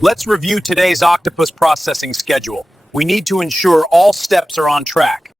Let's review today's octopus processing schedule. We need to ensure all steps are on track.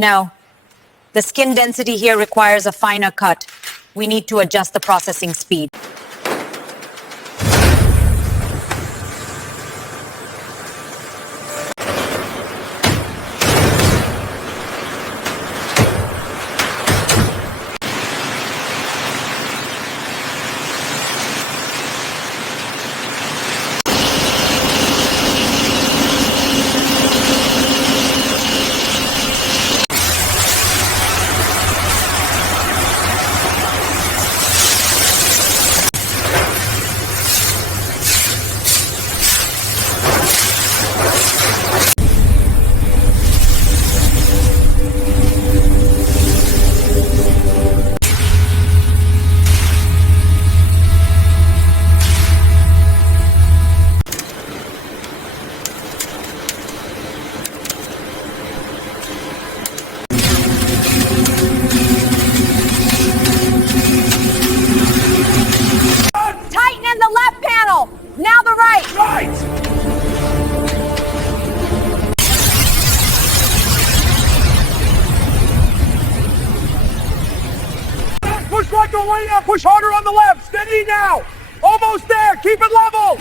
No. The skin density here requires a finer cut. We need to adjust the processing speed. Now the right! Right! Push right the way up! Push harder on the left! Steady now! Almost there! Keep it level!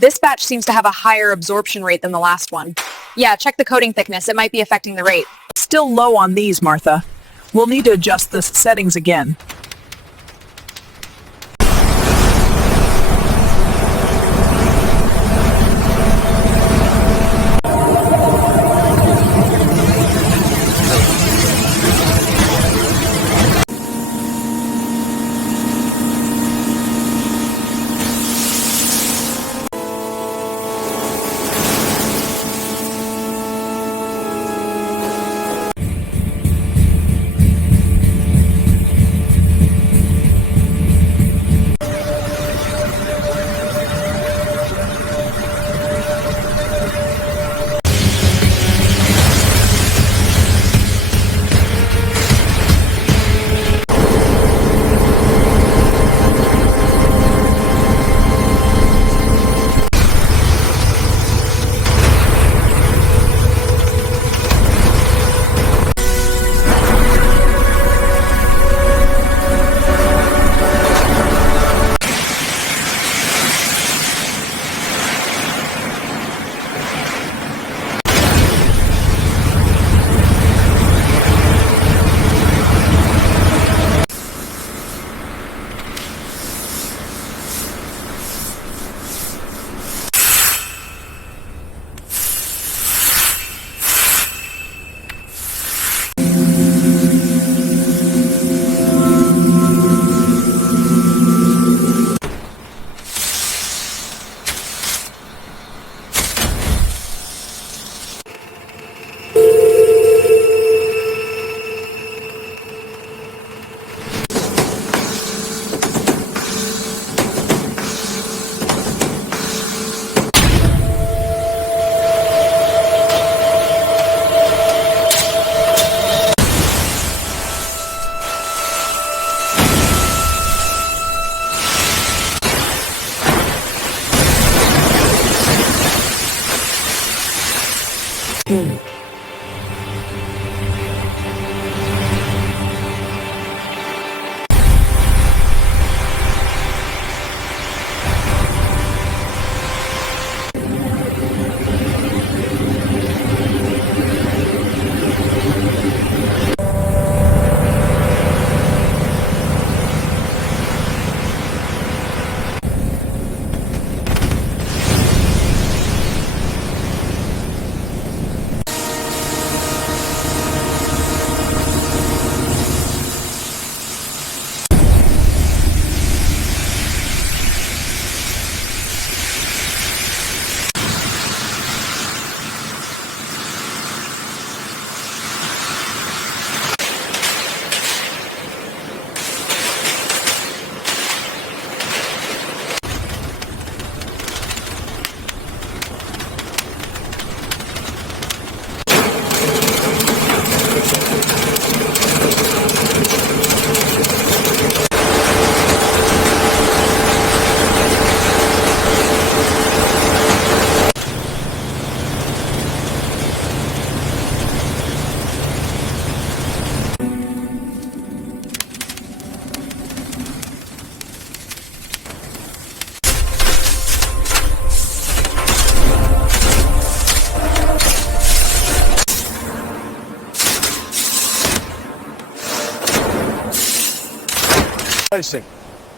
This batch seems to have a higher absorption rate than the last one. Yeah, check the coating thickness. It might be affecting the rate. Still low on these, Martha. We'll need to adjust the settings again.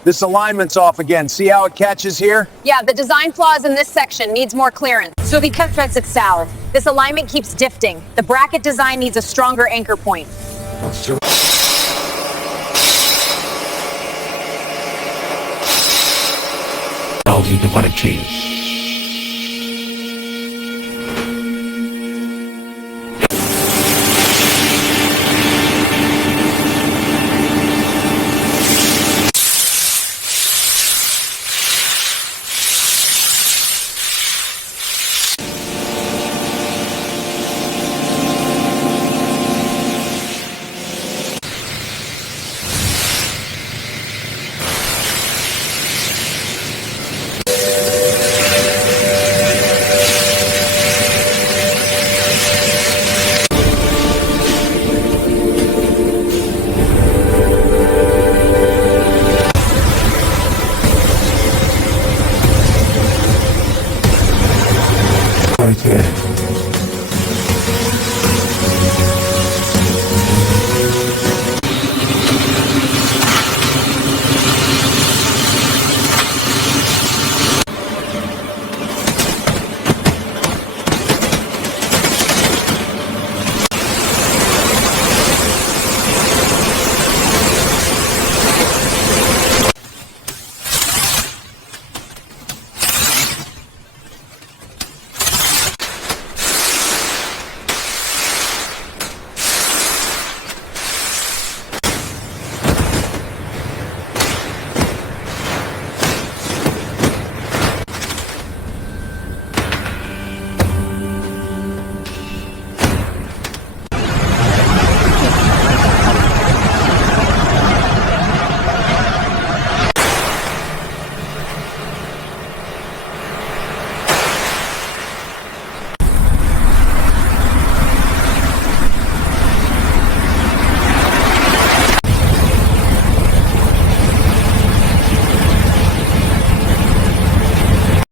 This alignment's off again. See how it catches here? Yeah, the design flaws in this section needs more clearance. So because it's south, this alignment keeps drifting. The bracket design needs a stronger anchor point. I'll need to want to change.